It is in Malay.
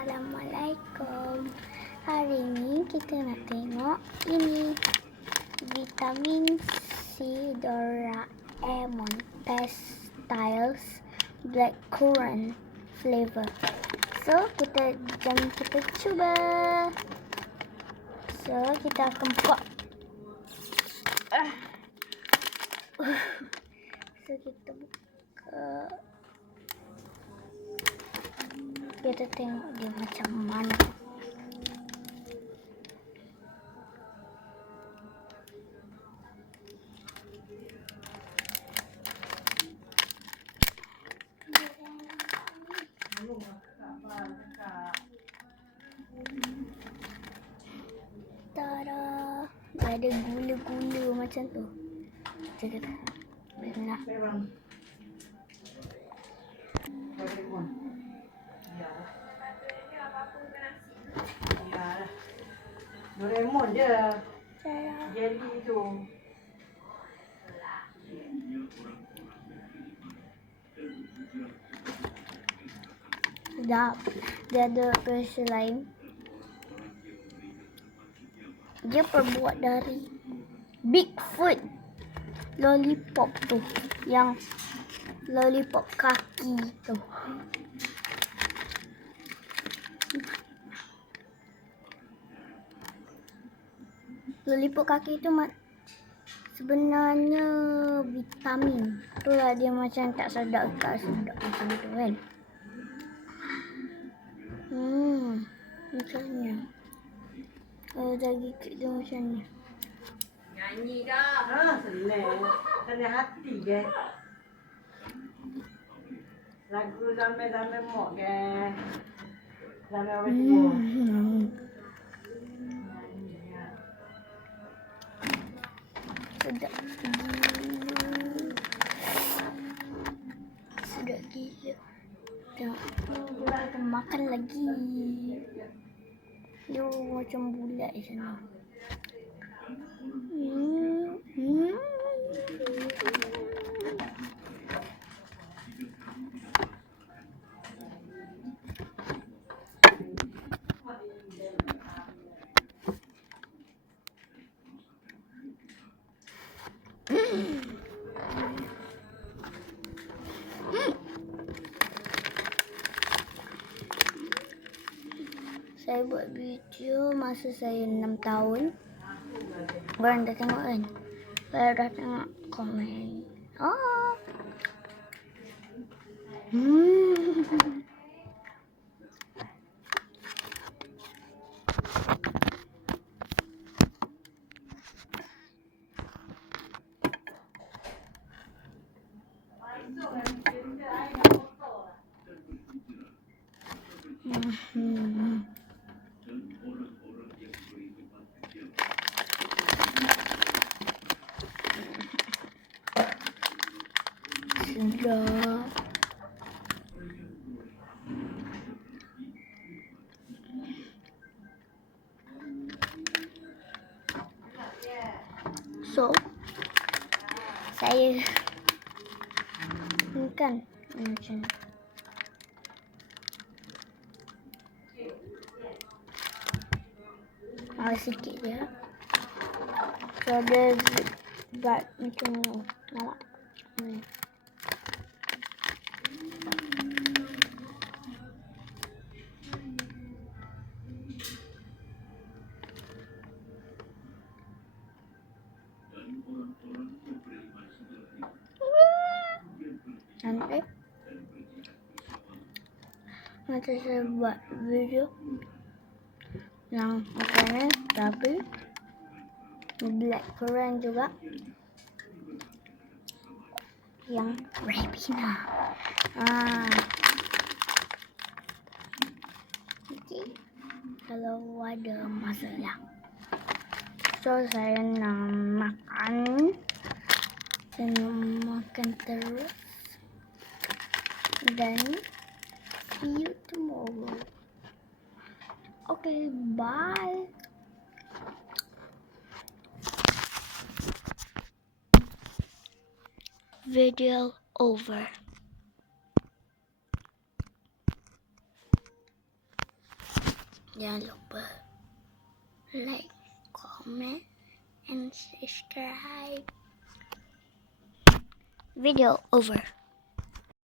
Assalamualaikum. Hari ni kita nak tengok ini vitamin C Doraemon Pastilles Blackcurrant flavor. So jom kita cuba. So kita akan buka. So kita buka. Kita tengok dia macam mana. Tada! Ada gula-gula macam tu. Kita benar. Doraemon je. Jelly tu. Sedap. Dia ada rasa lain. Dia terbuat dari Bigfoot lollipop tu. Yang lollipop kaki tu. Lollipop kaki tu sebenarnya vitamin. Itulah dia macam tak sedap macam tu kan. Macamnya. Dah gigit dia macam ni. Nyanyi dah. Senang. Senang hati ke. Lagu zamai-zamai mok ke. Zamai orang tua. Sedap gila. Tengok. Kita makan lagi. Dia macam bulat di sana. Saya buat video masa saya 6 tahun. Korang dah tengok kan? Kalau dah tengok, komen. Oh. Sedap. So, saya kan macam sikit je. So, ada zat macam ni. Nampak? Nanti saya buat video yang makannya tapi blackcurrant juga yang Ribena. Okay. Kalau ada masalah, so saya nak makan. Saya nak makan terus. Dan see you tomorrow. Okay, bye. Video over. Jangan lupa like, comment, and subscribe. Video over.